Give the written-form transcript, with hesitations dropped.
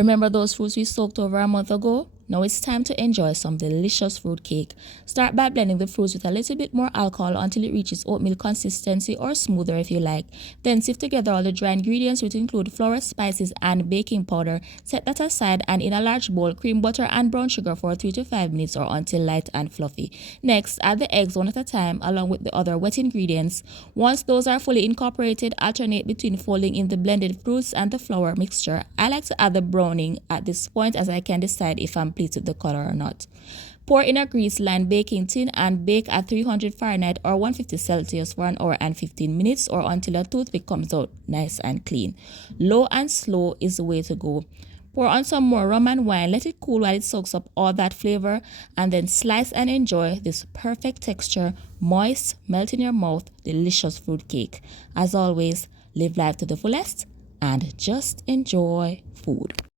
Remember those fruits we soaked over a month ago? Now it's time to enjoy some delicious fruit cake. Start by blending the fruits with a little bit more alcohol until it reaches oatmeal consistency or smoother if you like. Then sift together all the dry ingredients, which include flour, spices, and baking powder. Set that aside, and in a large bowl, cream butter and brown sugar for 3 to 5 minutes or until light and fluffy. Next, add the eggs one at a time along with the other wet ingredients. Once those are fully incorporated, alternate between folding in the blended fruits and the flour mixture. I like to add the browning at this point as I can decide if I'm pleased with the color or not. Pour in a grease-lined baking tin and bake at 300 Fahrenheit or 150 Celsius for an hour and 15 minutes or until a toothpick comes out nice and clean. Low and slow is the way to go. Pour on some more rum and wine, let it cool while it soaks up all that flavor, and then slice and enjoy this perfect texture, moist, melt in your mouth, delicious fruit cake. As always, live life to the fullest and just enjoy food.